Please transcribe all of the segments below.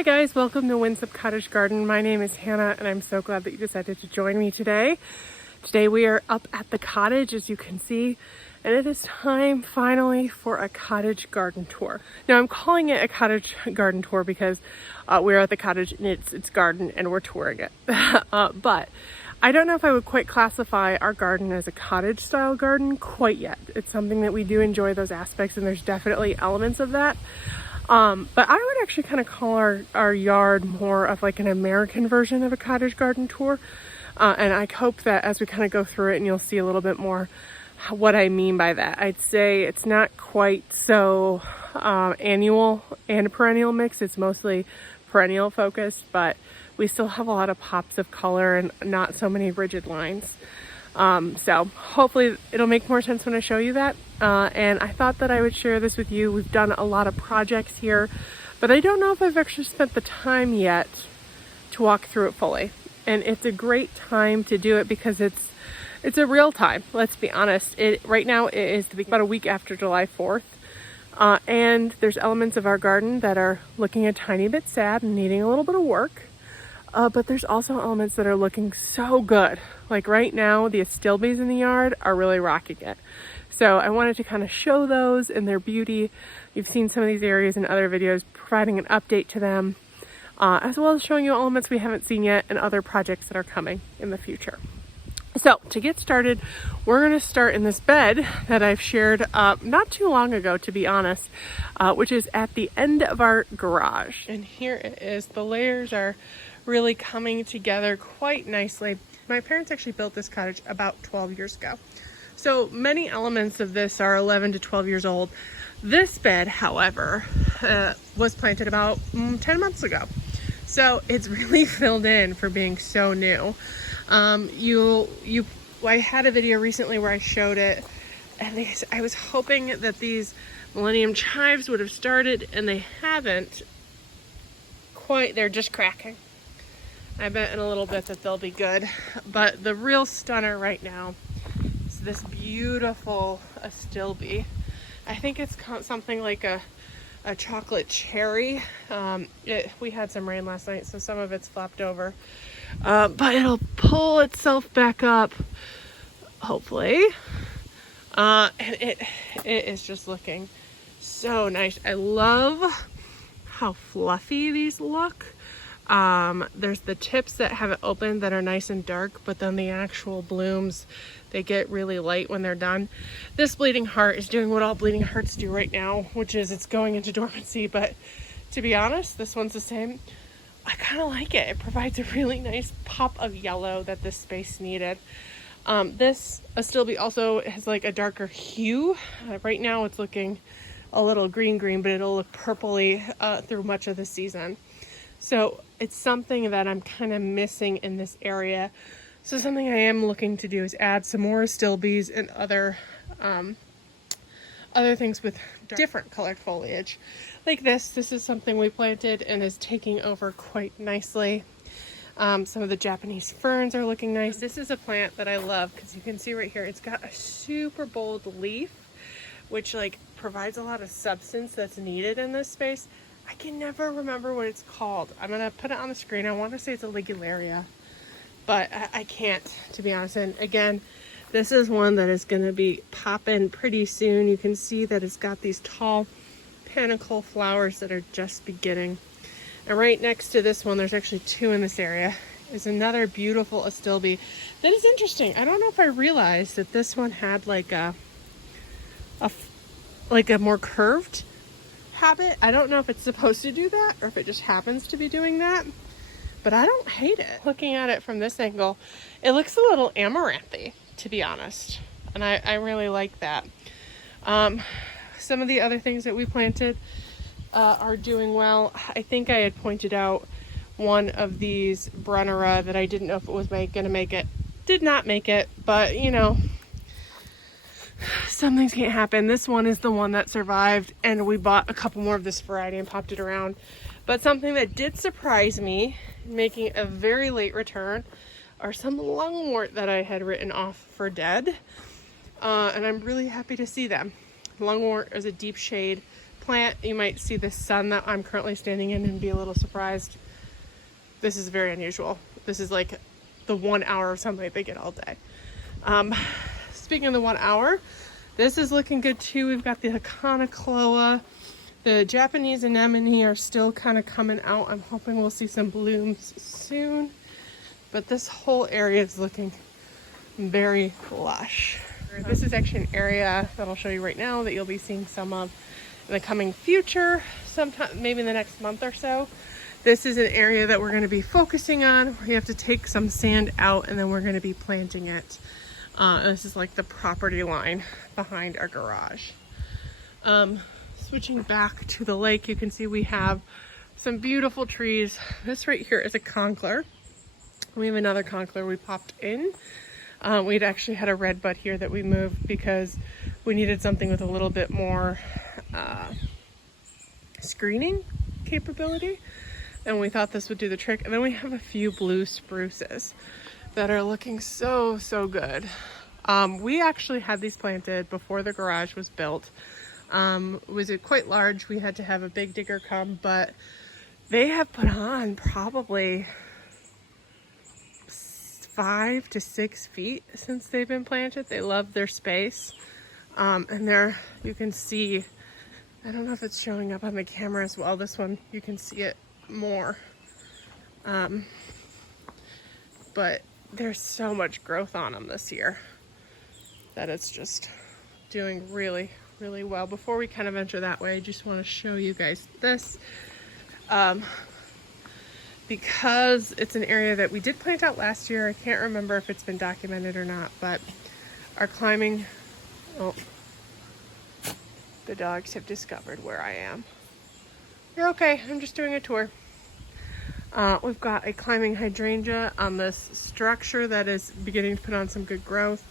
Hi guys, welcome to Winsome Cottage Garden. My name is Hannah and I'm so glad that you decided to join me today. Today we are up at the cottage, as you can see, and it is time finally for a cottage garden tour. Now I'm calling it a cottage garden tour because we're at the cottage and it's garden and we're touring it. But I don't know if I would quite classify our garden as a cottage style garden quite yet. It's something that we do enjoy those aspects and there's definitely elements of that. But I would actually kind of call our yard more of like an American version of a cottage garden tour. And I hope that as we kind of go through it and you'll see a little bit more what I mean by that. I'd say it's not quite so annual and perennial mix. It's mostly perennial focused, but we still have a lot of pops of color and not so many rigid lines. So hopefully it'll make more sense when I show you that. And I thought that I would share this with you. We've done a lot of projects here, but I don't know if I've actually spent the time yet to walk through it fully. And it's a great time to do it because it's a real time. Let's be honest. Right now it is about a week after July 4th. And there's elements of our garden that are looking a tiny bit sad and needing a little bit of work. But there's also elements that are looking so good. Like right now, the astilbes in the yard are really rocking it. So I wanted to kind of show those and their beauty. You've seen some of these areas in other videos, providing an update to them, as well as showing you elements we haven't seen yet and other projects that are coming in the future. So to get started, we're going to start in this bed that I've shared not too long ago, to be honest, which is at the end of our garage. And here it is. The layers are really coming together quite nicely. My parents actually built this cottage about 12 years ago. So many elements of this are 11 to 12 years old. This bed, however, was planted about 10 months ago. So it's really filled in for being so new. I had a video recently where I showed it, and I was hoping that these millennium chives would have started, and they haven't quite. They're just cracking. I bet in a little bit that they'll be good. But the real stunner right now is this beautiful astilbe. I think it's something like a chocolate cherry. We had some rain last night, so some of it's flopped over. But it'll pull itself back up, hopefully. And it is just looking so nice. I love how fluffy these look. There's the tips that have it open that are nice and dark, but then the actual blooms, they get really light when they're done. This bleeding heart is doing what all bleeding hearts do right now, which is it's going into dormancy. But to be honest, this one's the same. I kind of like it. It provides a really nice pop of yellow that this space needed. This astilbe also has like a darker hue. Right now it's looking a little green, but it'll look purpley through much of the season. So it's something that I'm kind of missing in this area. So something I am looking to do is add some more astilbes and other things with different colored foliage. Like this is something we planted and is taking over quite nicely. Some of the Japanese ferns are looking nice. This is a plant that I love because you can see right here, it's got a super bold leaf, which like provides a lot of substance that's needed in this space. I can never remember what it's called. I'm going to put it on the screen. I want to say it's a ligularia, but I can't, to be honest. And again, this is one that is going to be popping pretty soon. You can see that it's got these tall panicle flowers that are just beginning. And right next to this one, there's actually two in this area, is another beautiful astilbe. That is interesting. I don't know if I realized that this one had like a more curved habit. I don't know if it's supposed to do that or if it just happens to be doing that, but I don't hate it. Looking at it from this angle, it looks a little amaranthy, to be honest, and I really like that. Some of the other things that we planted are doing well. I think I had pointed out one of these Brunnera that I didn't know if it was gonna make it. Did not make it, but you know, some things can't happen. This one is the one that survived, and we bought a couple more of this variety and popped it around. But something that did surprise me, making a very late return, are some lungwort that I had written off for dead. And I'm really happy to see them. Lungwort is a deep shade plant, you might see the sun that I'm currently standing in and be a little surprised. This is very unusual. This is like the 1 hour of sunlight they get all day. Speaking of the 1 hour, this is looking good too. We've got the Hakanakloa. The Japanese anemone are still kind of coming out. I'm hoping we'll see some blooms soon. But this whole area is looking very lush. This is actually an area that I'll show you right now that you'll be seeing some of in the coming future, sometime maybe in the next month or so. This is an area that we're going to be focusing on. We have to take some sand out and then we're going to be planting it. This is like the property line behind our garage. Switching back to the lake, you can see we have some beautiful trees. This right here is a conchler. We have another conchler we popped in. We'd actually had a red bud here that we moved because we needed something with a little bit more screening capability, and we thought this would do the trick. And then we have a few blue spruces that are looking so good. We actually had these planted before the garage was built. Was it quite large? We had to have a big digger come, but they have put on probably 5 to 6 feet since they've been planted. They love their space. And there you can see, I don't know if it's showing up on the camera as well. This one, you can see it more. But there's so much growth on them this year that it's just doing really well. Before we kind of enter that way, I just want to show you guys this. Because it's an area that we did plant out last year. I can't remember if it's been documented or not, but our climbing, oh, the dogs have discovered where I am. You're okay, I'm just doing a tour. We've got a climbing hydrangea on this structure that is beginning to put on some good growth.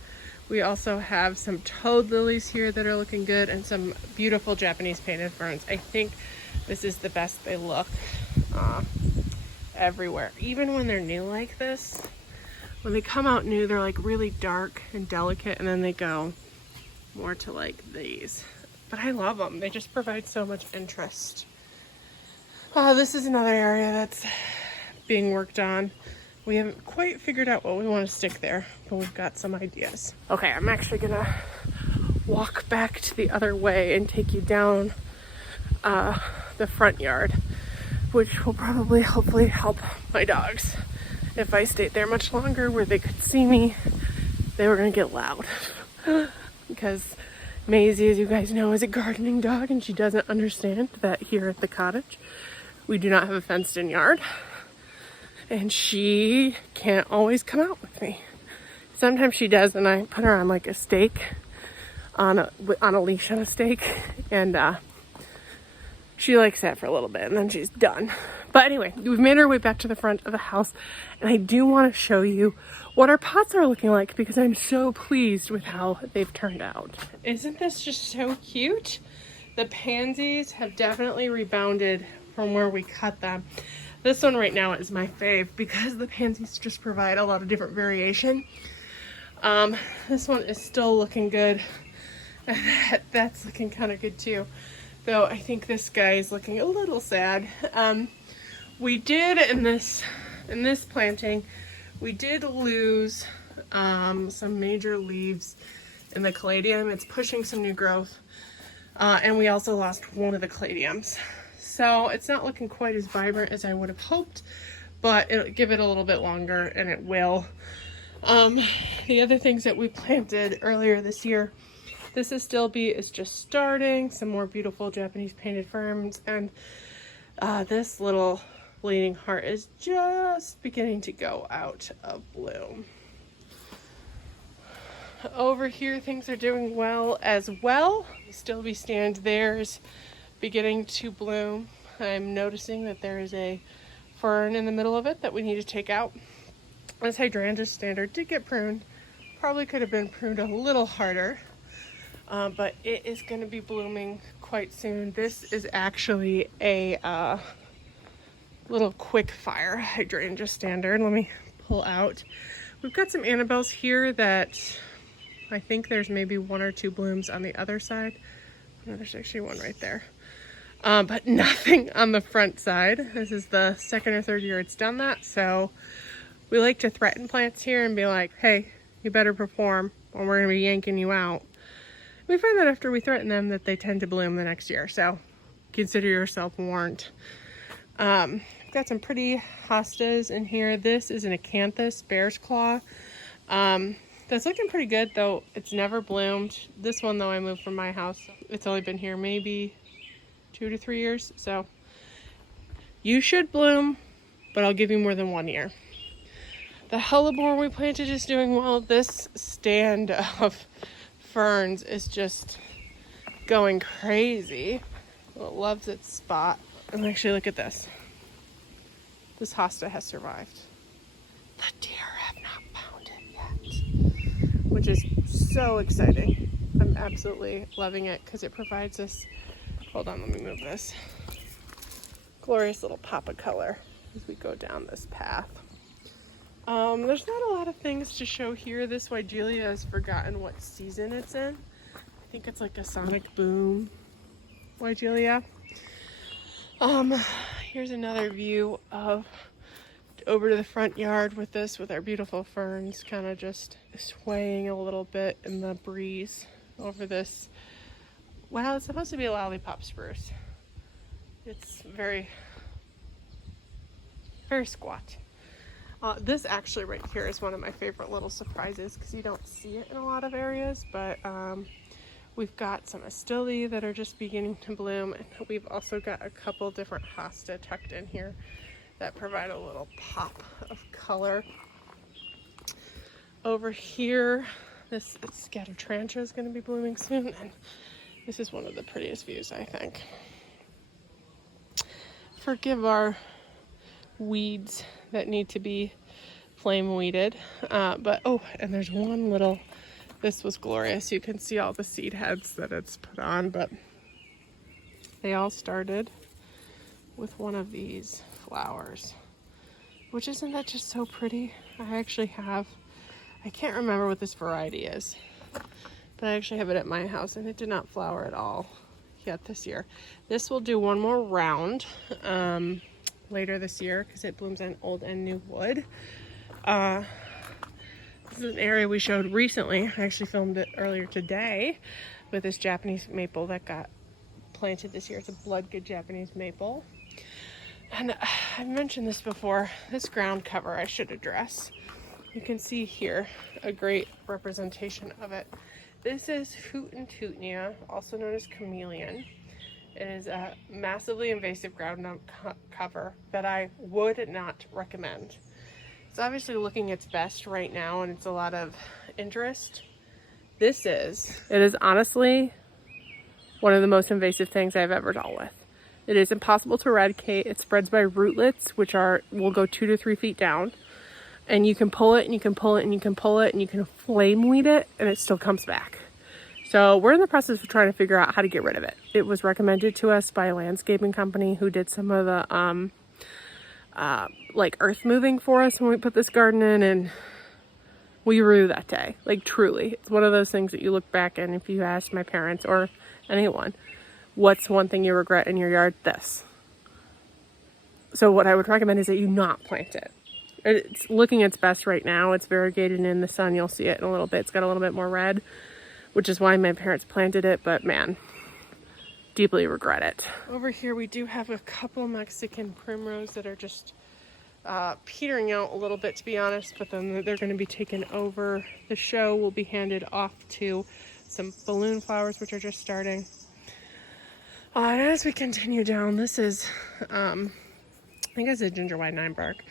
We also have some toad lilies here that are looking good and some beautiful Japanese painted ferns. I think this is the best they look everywhere. Even when they're new like this, when they come out new, they're like really dark and delicate, and then they go more to like these. But I love them. They just provide so much interest. This is another area that's being worked on. We haven't quite figured out what we want to stick there, but we've got some ideas. Okay, I'm actually gonna walk back to the other way and take you down the front yard, which will probably hopefully help my dogs. If I stayed there much longer where they could see me, they were gonna get loud. Because Maisie, as you guys know, is a gardening dog, and she doesn't understand that here at the cottage we do not have a fenced in yard. And she can't always come out with me. Sometimes she does, and I put her on like a stake, on a leash on a stake, and she likes that for a little bit, and then she's done. But anyway, we've made our way back to the front of the house, and I do want to show you what our pots are looking like because I'm so pleased with how they've turned out. Isn't this just so cute? The pansies have definitely rebounded from where we cut them. This one right now is my fave because the pansies just provide a lot of different variation. This one is still looking good. That's looking kind of good too. Though I think this guy is looking a little sad. We did in this planting, we did lose some major leaves in the caladium. It's pushing some new growth. And we also lost one of the caladiums. So it's not looking quite as vibrant as I would have hoped, but it'll give it a little bit longer, and it will. The other things that we planted earlier this year, this astilbe is just starting, some more beautiful Japanese painted ferns, and this little bleeding heart is just beginning to go out of bloom. Over here, things are doing well as well. Astilbe stand there's beginning to bloom. I'm noticing that there is a fern in the middle of it that we need to take out. This hydrangea standard did get pruned. Probably could have been pruned a little harder, but it is going to be blooming quite soon. This is actually a little quick fire hydrangea standard. Let me pull out. We've got some Annabelles here that I think there's maybe 1 or 2 blooms on the other side. No, there's actually one right there. but nothing on the front side. This is the second or third year it's done that, so we like to threaten plants here and be like, hey, you better perform or we're gonna be yanking you out. We find that after we threaten them that they tend to bloom the next year, so consider yourself warned. I've got some pretty hostas in here. This is an acanthus, bear's claw. That's looking pretty good, though it's never bloomed. This one, though, I moved from my house. It's only been here maybe 2 to 3 years, so you should bloom, but I'll give you more than 1 year. The hellebore we planted is doing well. This stand of ferns is just going crazy. Well, it loves its spot. And actually, look at this. This hosta has survived. The deer have not found it yet, which is so exciting. I'm absolutely loving it because it provides us, hold on, let me move this, glorious little pop of color as we go down this path. There's not a lot of things to show here. This Hydrangea has forgotten what season it's in. I think it's like a sonic boom Hydrangea. Here's another view of over to the front yard with this, with our beautiful ferns kind of just swaying a little bit in the breeze over this. Well, it's supposed to be a lollipop spruce. It's very, very squat. This actually right here is one of my favorite little surprises because you don't see it in a lot of areas, but we've got some astili that are just beginning to bloom, and we've also got a couple different hosta tucked in here that provide a little pop of color. Over here, this Hydrangea is going to be blooming soon, and this is one of the prettiest views, I think. Forgive our weeds that need to be flame weeded, but oh, and there's one little, this was glorious. You can see all the seed heads that it's put on, but they all started with one of these flowers, which isn't that just so pretty? I actually have, I can't remember what this variety is, but I actually have it at my house and it did not flower at all yet this year. This will do one more round later this year because it blooms on old and new wood. This is an area we showed recently. I actually filmed it earlier today with this Japanese maple that got planted this year. It's a blood good Japanese maple. And I've mentioned this before, this ground cover I should address. You can see here a great representation of it. This is Utilitarian, also known as chameleon. It is a massively invasive ground cover that I would not recommend. It's obviously looking its best right now and it's a lot of interest. It is honestly one of the most invasive things I've ever dealt with. It is impossible to eradicate. It spreads by rootlets, which will go 2 to 3 feet down. And you can pull it and you can pull it and you can pull it and you can flame weed it and it still comes back. So we're in the process of trying to figure out how to get rid of it. It was recommended to us by a landscaping company who did some of the like earth moving for us when we put this garden in, and we rue that day. Like truly, it's one of those things that you look back and if you ask my parents or anyone, what's one thing you regret in your yard? This. So what I would recommend is that you not plant it. It's looking its best right now. It's variegated in the sun. You'll see it in a little bit. It's got a little bit more red, which is why my parents planted it, but man, deeply regret it. Over here we do have a couple Mexican primrose that are just petering out a little bit, to be honest, but then they're going to be taken over. The show will be handed off to some balloon flowers, which are just starting. And as we continue down, this is, I think it's a ginger white nine bark.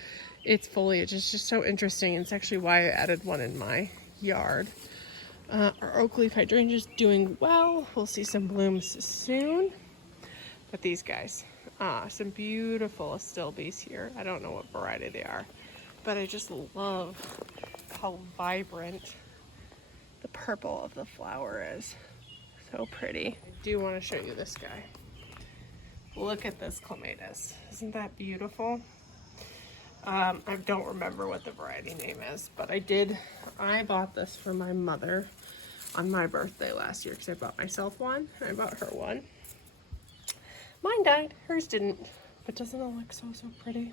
Its foliage is just so interesting. It's actually why I added one in my yard. Our oak leaf hydrangea is doing well. We'll see some blooms soon. But these guys, some beautiful astilbes here. I don't know what variety they are, but I just love how vibrant the purple of the flower is. So pretty. I do want to show you this guy. Look at this Clematis. Isn't that beautiful? I don't remember what the variety name is, but I bought this for my mother on my birthday last year because I bought myself one and I bought her one. Mine died, hers didn't. But doesn't it look so pretty?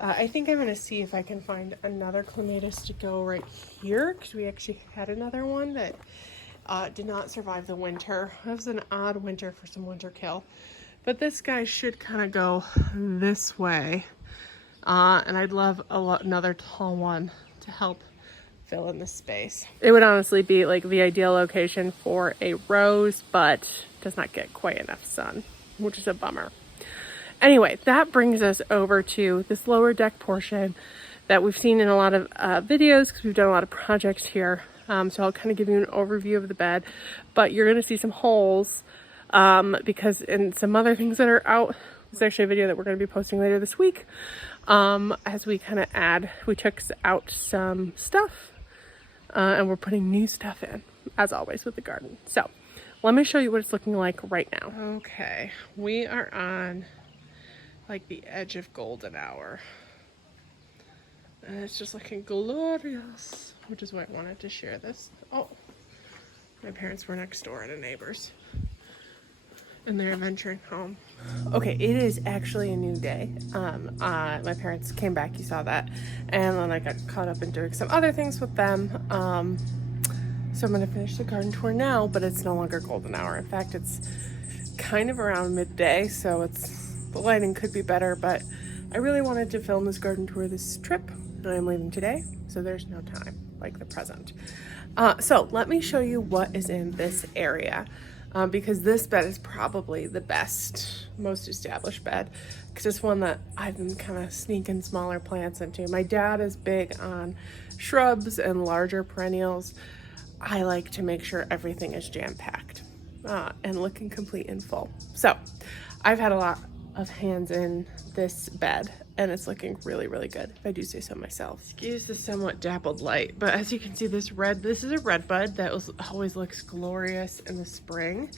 I think I'm gonna see if I can find another clematis to go right here, because we actually had another one that did not survive the winter. It was an odd winter for some winter kill. But this guy should kind of go this way. And I'd love another tall one to help fill in the space. It would honestly be like the ideal location for a rose, but does not get quite enough sun, which is a bummer. Anyway, that brings us over to this lower deck portion that we've seen in a lot of videos, because we've done a lot of projects here. So I'll kind of give you an overview of the bed, but you're going to see some holes because in some other things that are out. There's actually a video that we're going to be posting later this week as we kind of we took out some stuff and we're putting new stuff in, as always with the garden. So let me show you what it's looking like right now. Okay, we are on like the edge of golden hour. And it's just looking glorious, which is why I wanted to share this. Oh, my parents were next door at a neighbor's and they're venturing home. Okay, it is actually a new day. My parents came back, you saw that. And then I got caught up in doing some other things with them. So I'm gonna finish the garden tour now, but it's no longer golden hour. In fact, it's kind of around midday, so the lighting could be better, but I really wanted to film this garden tour this trip, and I'm leaving today, so there's no time like the present. So let me show you what is in this area, because this bed is probably the best, most established bed, because it's one that I've been kind of sneaking smaller plants into. My dad is big on shrubs and larger perennials. I like to make sure everything is jam-packed and looking complete and full. So I've had a lot of hands in this bed and it's looking really good, if I do say so myself. Excuse the somewhat dappled light, but as you can see, this is a red bud that always looks glorious in the spring.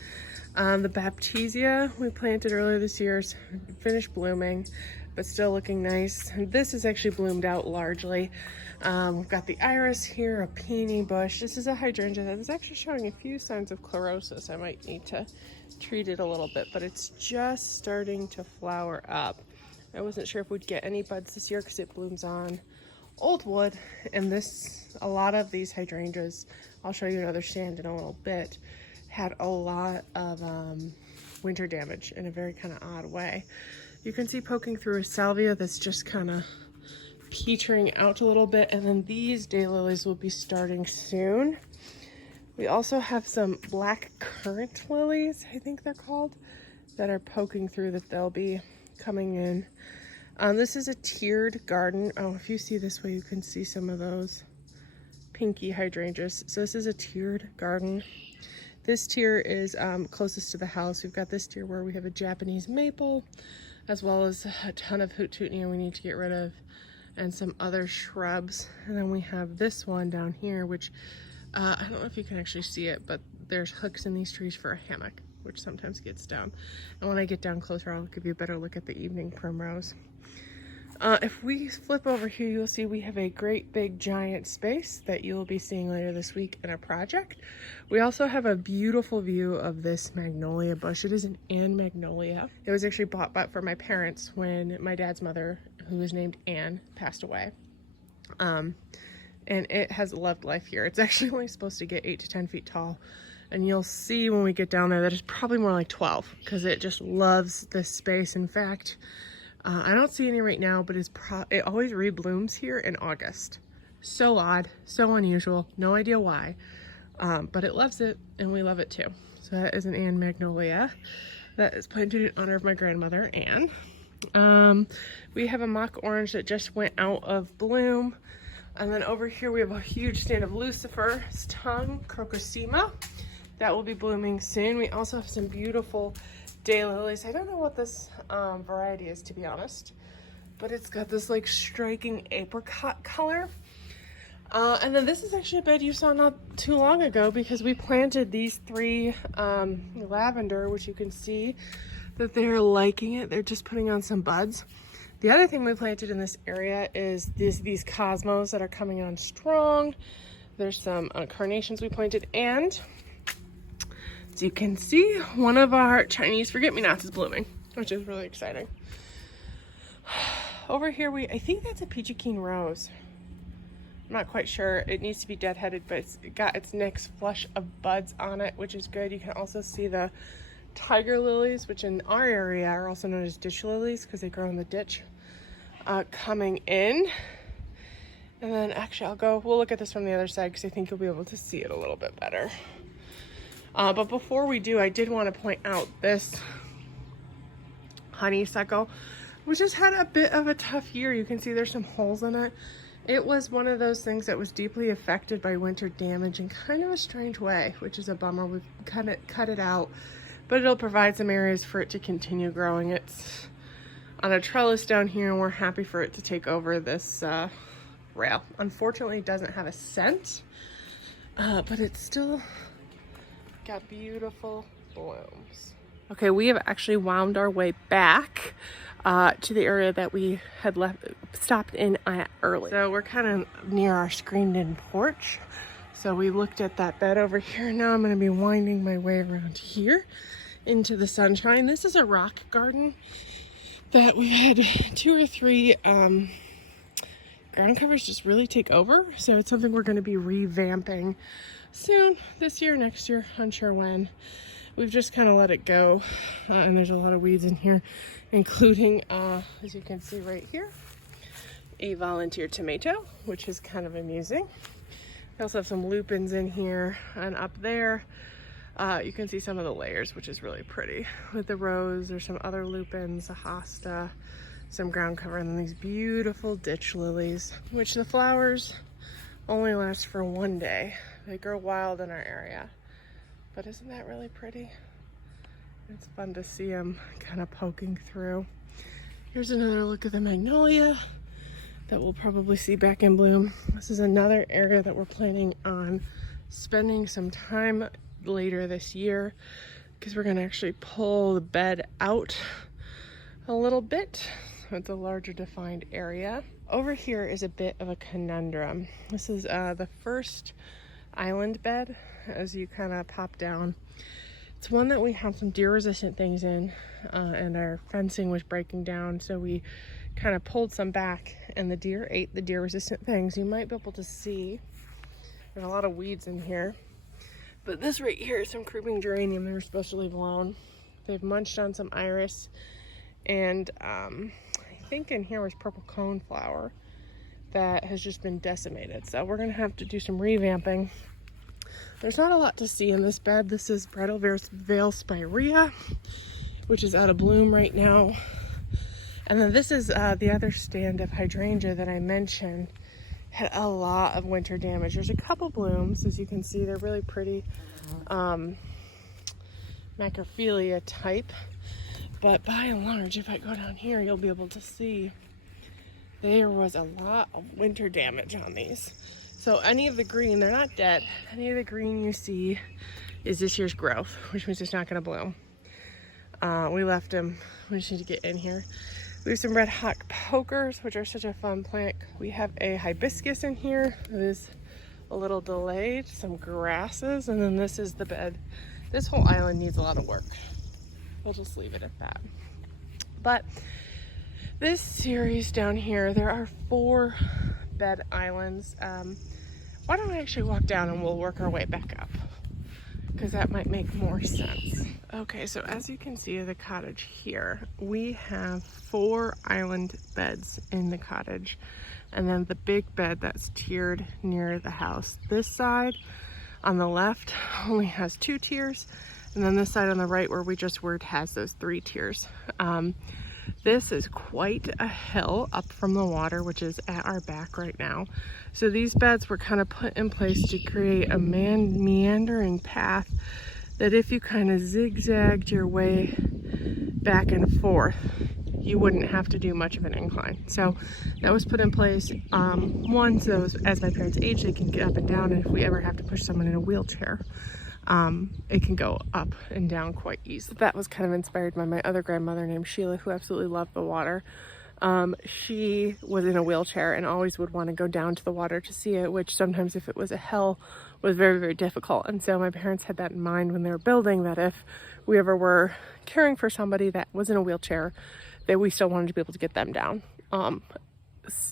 The baptisia we planted earlier this year is finished blooming, but still looking nice. And this is actually bloomed out largely. We've got the iris here, a peony bush. This is a hydrangea that is actually showing a few signs of chlorosis. I might need to treat it a little bit, but it's just starting to flower up. I wasn't sure if we'd get any buds this year because it blooms on old wood, and a lot of these hydrangeas, I'll show you another stand in a little bit, had a lot of winter damage in a very kind of odd way. You can see poking through a salvia that's just kind of petering out a little bit, and then these daylilies will be starting soon. We also have some black currant lilies, I think they're called, that are poking through, that they'll be coming in. This is a tiered garden. Oh, if you see this way, you can see some of those pinky hydrangeas. So this is a tiered garden. This tier is closest to the house. We've got this tier where we have a Japanese maple, as well as a ton of houttounia we need to get rid of, and some other shrubs. And then we have this one down here, which I don't know if you can actually see it, but there's hooks in these trees for a hammock, which sometimes gets down. And when I get down closer, I'll give you a better look at the evening primrose. If we flip over here, you'll see we have a great big giant space that you'll be seeing later this week in a project. We also have a beautiful view of this magnolia bush. It is an Anne magnolia. It was actually bought for my parents when my dad's mother, who was named Anne, passed away. And it has loved life here. It's actually only supposed to get 8 to 10 feet tall. And you'll see when we get down there that it's probably more like 12 because it just loves this space. In fact, I don't see any right now, but it always reblooms here in August. So odd, so unusual, no idea why, but it loves it and we love it too. So that is an Anne magnolia that is planted in honor of my grandmother, Anne. We have a mock orange that just went out of bloom. And then over here we have a huge stand of Lucifer's tongue, Crocosema. That will be blooming soon. We also have some beautiful daylilies. I don't know what this variety is, to be honest, but it's got this like striking apricot color. And then this is actually a bed you saw not too long ago because we planted these 3 lavender, which you can see that they're liking it. They're just putting on some buds. The other thing we planted in this area is these cosmos that are coming on strong. There's some carnations we planted, and As you can see, one of our Chinese forget-me-nots is blooming, which is really exciting. Over here, I think that's a peachy keen rose. I'm not quite sure. It needs to be deadheaded, but it's got its next flush of buds on it, which is good. You can also see the tiger lilies, which in our area are also known as ditch lilies because they grow in the ditch, coming in. And then actually we'll look at this from the other side because I think you'll be able to see it a little bit better. But before we do, I did want to point out this honeysuckle, which has had a bit of a tough year. You can see there's some holes in it. It was one of those things that was deeply affected by winter damage in kind of a strange way, which is a bummer. We've cut it out, but it'll provide some areas for it to continue growing. It's on a trellis down here, and we're happy for it to take over this rail. Unfortunately, it doesn't have a scent, but it's still got beautiful blooms. Okay, we have actually wound our way back to the area that we had stopped in at earlier. So we're kind of near our screened-in porch. So we looked at that bed over here. Now I'm going to be winding my way around here into the sunshine. This is a rock garden that we've had 2 or 3 ground covers just really take over. So it's something we're going to be revamping soon, this year, next year, unsure when. We've just kind of let it go, and there's a lot of weeds in here, including, as you can see right here, a volunteer tomato, which is kind of amusing. We also have some lupins in here, and up there, you can see some of the layers, which is really pretty. With the rose, there's some other lupins, a hosta, some ground cover, and then these beautiful ditch lilies, which the flowers only last for 1 day. They grow wild in our area. But isn't that really pretty? It's fun to see them kind of poking through. Here's another look at the magnolia that we'll probably see back in bloom. This is another area that we're planning on spending some time later this year because we're going to actually pull the bed out a little bit. So it's a larger defined area. Over here is a bit of a conundrum. This is the first island bed as you kind of pop down. It's one that we have some deer resistant things in, and our fencing was breaking down, so we kind of pulled some back and the deer ate the deer resistant things. You might be able to see there's a lot of weeds in here, but this right here is some creeping geranium they were supposed to leave alone. They've munched on some iris, and I think in here was purple coneflower that has just been decimated. So we're gonna have to do some revamping. There's not a lot to see in this bed. This is bridal veil spirea, which is out of bloom right now. And then this is the other stand of hydrangea that I mentioned. Had a lot of winter damage. There's a couple blooms, as you can see. They're really pretty macrophilia type. But by and large, if I go down here, you'll be able to see there was a lot of winter damage on these. So any of the green, they're not dead. Any of the green you see is this year's growth, which means it's not gonna bloom. We left them, we just need to get in here. We have some red hot pokers, which are such a fun plant. We have a hibiscus in here that is a little delayed, some grasses, and then this is the bed. This whole island needs a lot of work. We'll just leave it at that. But this series down here, there are 4 bed islands. Why don't we actually walk down and we'll work our way back up, because that might make more sense. Okay, so as you can see the cottage here, we have 4 island beds in the cottage, and then the big bed that's tiered near the house. This side on the left only has 2 tiers, and then this side on the right where we just were has those 3 tiers. This is quite a hill up from the water, which is at our back right now. So these beds were kind of put in place to create a meandering path that if you kind of zigzagged your way back and forth, you wouldn't have to do much of an incline. So that was put in place, one, so as my parents age, they can get up and down, and if we ever have to push someone in a wheelchair, it can go up and down quite easily. That was kind of inspired by my other grandmother named Sheila, who absolutely loved the water. She was in a wheelchair and always would want to go down to the water to see it, which sometimes if it was a hill was very, very difficult. And so my parents had that in mind when they were building, that if we ever were caring for somebody that was in a wheelchair, that we still wanted to be able to get them down.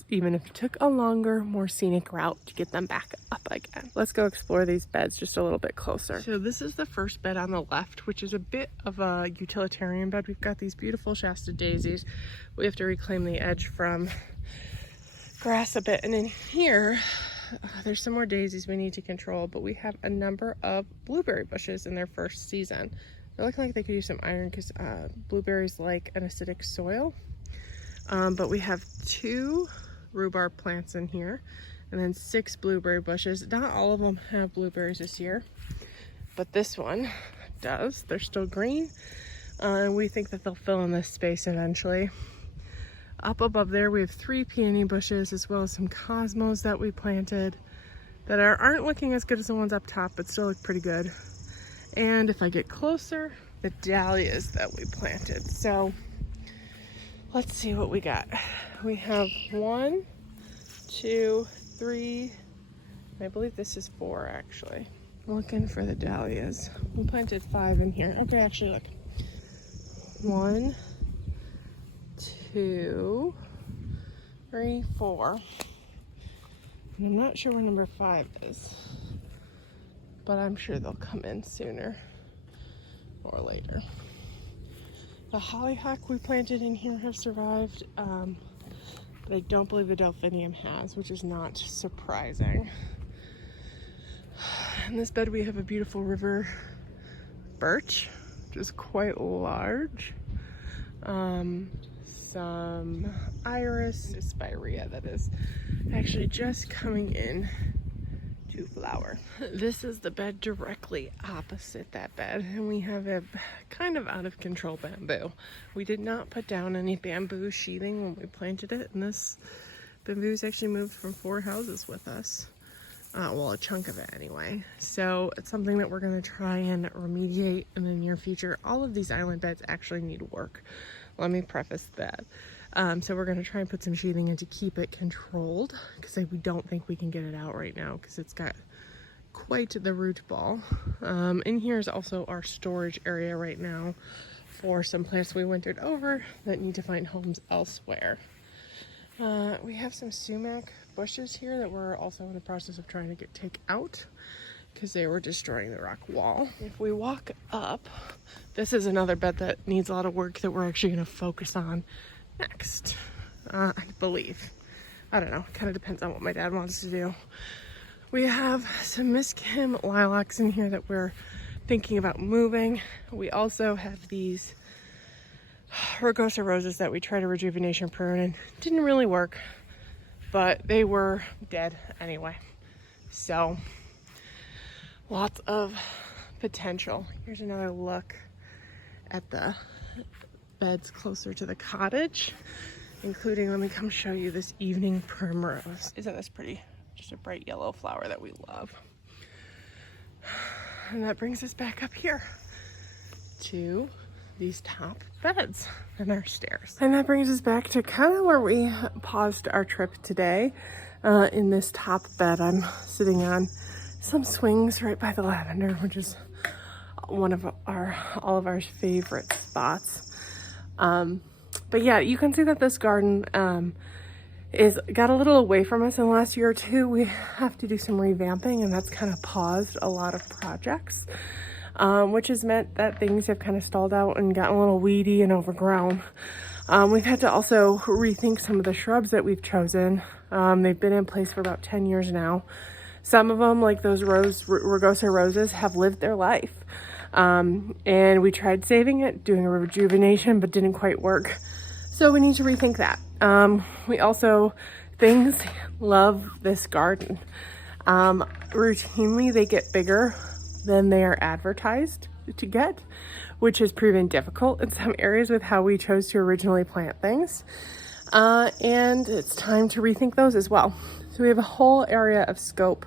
Even if it took a longer, more scenic route to get them back up again. Let's go explore these beds just a little bit closer. So this is the first bed on the left, which is a bit of a utilitarian bed. We've got these beautiful Shasta daisies. We have to reclaim the edge from grass a bit. And in here, there's some more daisies we need to control, but we have a number of blueberry bushes in their first season. They're looking like they could use some iron because blueberries like an acidic soil. But we have 2 rhubarb plants in here and then 6 blueberry bushes. Not all of them have blueberries this year, but this one does. They're still green, and we think that they'll fill in this space eventually. Up above there, we have 3 peony bushes as well as some cosmos that we planted that aren't looking as good as the ones up top, but still look pretty good. And if I get closer, the dahlias that we planted. So let's see what we got. We have 1, 2, 3, I believe this is 4 actually. Looking for the dahlias. We planted 5 in here. Okay, actually look. 1, 2, 3, 4. And I'm not sure where number 5 is, but I'm sure they'll come in sooner or later. The hollyhock we planted in here have survived, but I don't believe the delphinium has, which is not surprising. In this bed we have a beautiful river birch, which is quite large. Some iris, spirea that is actually just coming in to flower. This is the bed directly opposite that bed, and we have a kind of out of control bamboo. We did not put down any bamboo sheathing when we planted it, and this bamboo's actually moved from 4 houses with us. Well, a chunk of it anyway. So it's something that we're going to try and remediate in the near future. All of these island beds actually need work. Let me preface that. So we're going to try and put some sheathing in to keep it controlled, because we don't think we can get it out right now because it's got quite the root ball. In here is also our storage area right now for some plants we wintered over that need to find homes elsewhere. We have some sumac bushes here that we're also in the process of trying to take out because they were destroying the rock wall. If we walk up, this is another bed that needs a lot of work that we're actually going to focus on next, I believe. I don't know, it kind of depends on what my dad wants to do. We have some Miss Kim lilacs in here that we're thinking about moving. We also have these rugosa roses that we tried a rejuvenation prune and didn't really work, but they were dead anyway. So lots of potential. Here's another look at the beds closer to the cottage, including, let me come show you this evening primrose. Isn't this pretty? Just a bright yellow flower that we love. And that brings us back up here to these top beds and our stairs. And that brings us back to kind of where we paused our trip today. In this top bed, I'm sitting on some swings right by the lavender, which is one of all of our favorite spots. But yeah, you can see that this garden got a little away from us in the last year or two. We have to do some revamping, and that's kind of paused a lot of projects, which has meant that things have kind of stalled out and gotten a little weedy and overgrown. We've had to also rethink some of the shrubs that we've chosen. They've been in place for about 10 years now. Some of them, like those rugosa roses, have lived their life. And we tried saving it, doing a rejuvenation, but didn't quite work. So we need to rethink that. We also, things love this garden. Routinely, they get bigger than they are advertised to get, which has proven difficult in some areas with how we chose to originally plant things. And it's time to rethink those as well. So we have a whole area of scope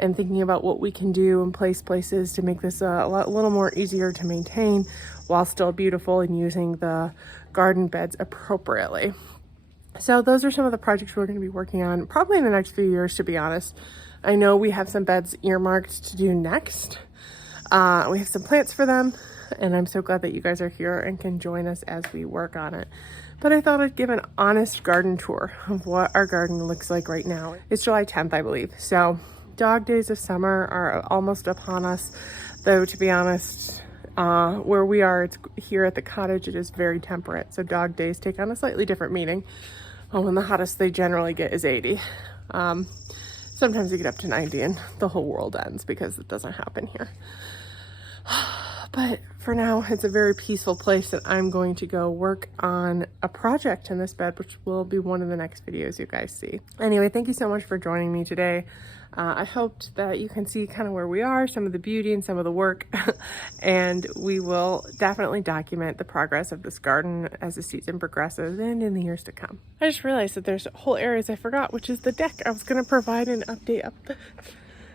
and thinking about what we can do and place places to make this a little more easier to maintain while still beautiful and using the garden beds appropriately. So those are some of the projects we're going to be working on probably in the next few years, to be honest. I know we have some beds earmarked to do next. We have some plants for them, and I'm so glad that you guys are here and can join us as we work on it. But I thought I'd give an honest garden tour of what our garden looks like right now. It's July 10th, I believe. So dog days of summer are almost upon us, though, to be honest, where we are, it's here at the cottage, it is very temperate. So dog days take on a slightly different meaning. When the hottest they generally get is 80. Sometimes they get up to 90 and the whole world ends because it doesn't happen here. But for now, it's a very peaceful place, and I'm going to go work on a project in this bed, which will be one of the next videos you guys see. Anyway, thank you so much for joining me today. I hoped that you can see kind of where we are, some of the beauty and some of the work, and we will definitely document the progress of this garden as the season progresses and in the years to come. I just realized that there's whole areas I forgot, which is the deck. I was going to provide an update up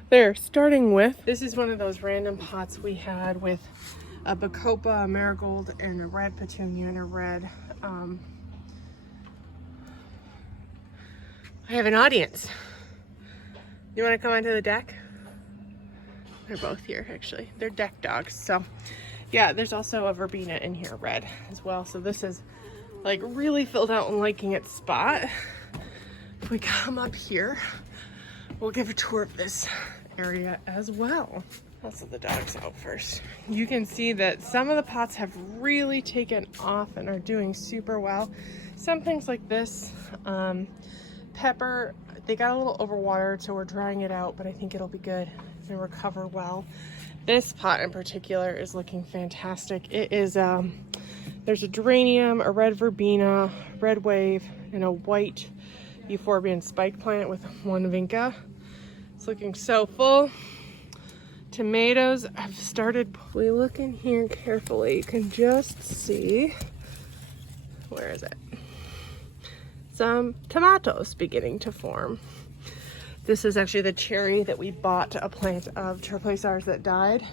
there, starting with, this is one of those random pots we had with a bacopa, a marigold, and a red petunia and a red, I have an audience. You want to come onto the deck? They're both here, actually. They're deck dogs. So yeah, there's also a verbena in here, red as well. So this is like really filled out and liking its spot. If we come up here, we'll give a tour of this area as well. Let's let the dogs out first. You can see that some of the pots have really taken off and are doing super well. Some things like this, pepper, they got a little overwatered, so we're drying it out, but I think it'll be good and recover well. This pot in particular is looking fantastic. It is, there's a geranium, a red verbena, red wave, and a white euphorbian spike plant with one vinca. It's looking so full. Tomatoes, I've started, we look in here carefully, you can just see, where is it? Some tomatoes beginning to form. This is actually the cherry that we bought a plant of to replace ours that died.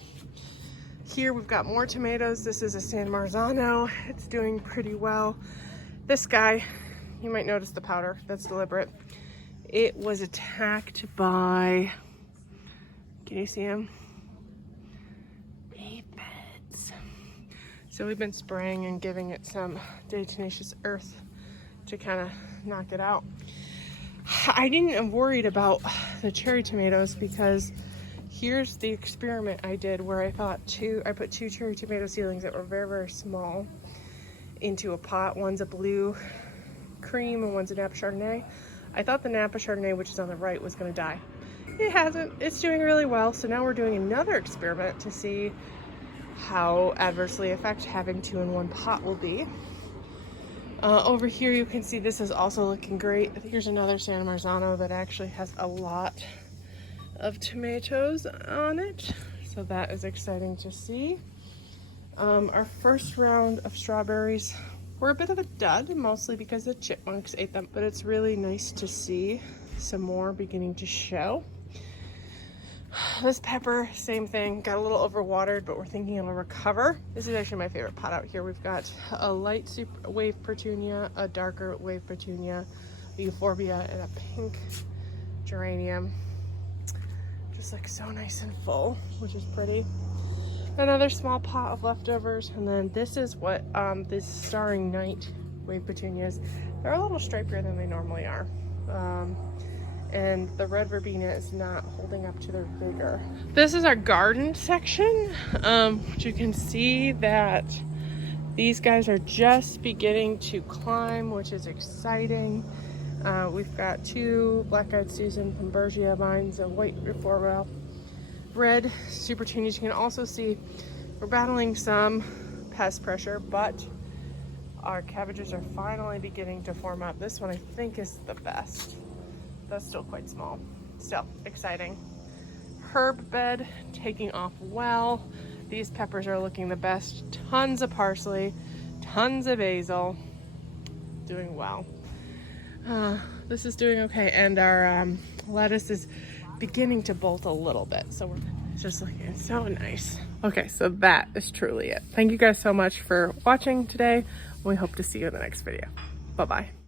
Here we've got more tomatoes. This is a San Marzano. It's doing pretty well. This guy, you might notice the powder, that's deliberate. It was attacked by, can you see him? Aphids. So we've been spraying and giving it some diatomaceous earth to kind of knock it out. I am worried about the cherry tomatoes because here's the experiment I did where I put two cherry tomato seedlings that were very, very small into a pot. One's a blue cream and one's a Napa Chardonnay. I thought the Napa Chardonnay, which is on the right, was going to die. It hasn't. It's doing really well. So now we're doing another experiment to see how adversely affected having two in one pot will be. Over here you can see this is also looking great. Here's another San Marzano that actually has a lot of tomatoes on it. So that is exciting to see. Our first round of strawberries were a bit of a dud, mostly because the chipmunks ate them, but it's really nice to see some more beginning to show. This pepper, same thing, got a little overwatered, but we're thinking it'll recover. This is actually my favorite pot out here. We've got a light super wave petunia, a darker wave petunia, a euphorbia, and a pink geranium. Just like so nice and full, which is pretty. Another small pot of leftovers, and then this is what this Starring Night wave petunias. They're a little stripier than they normally are. And the red verbena is not holding up to their vigor. This is our garden section, which you can see that these guys are just beginning to climb, which is exciting. We've got two black-eyed Susan from Bergia vines, a white euphorbia, red super petunias. You can also see we're battling some pest pressure, but our cabbages are finally beginning to form up. This one I think is the best. That's still quite small. Still exciting. Herb bed taking off well. These peppers are looking the best. Tons of parsley, tons of basil, doing well. This is doing okay, and our lettuce is beginning to bolt a little bit, so we're just looking so nice. Okay, so that is truly it. Thank you guys so much for watching today. We hope to see you in the next video. Bye-bye.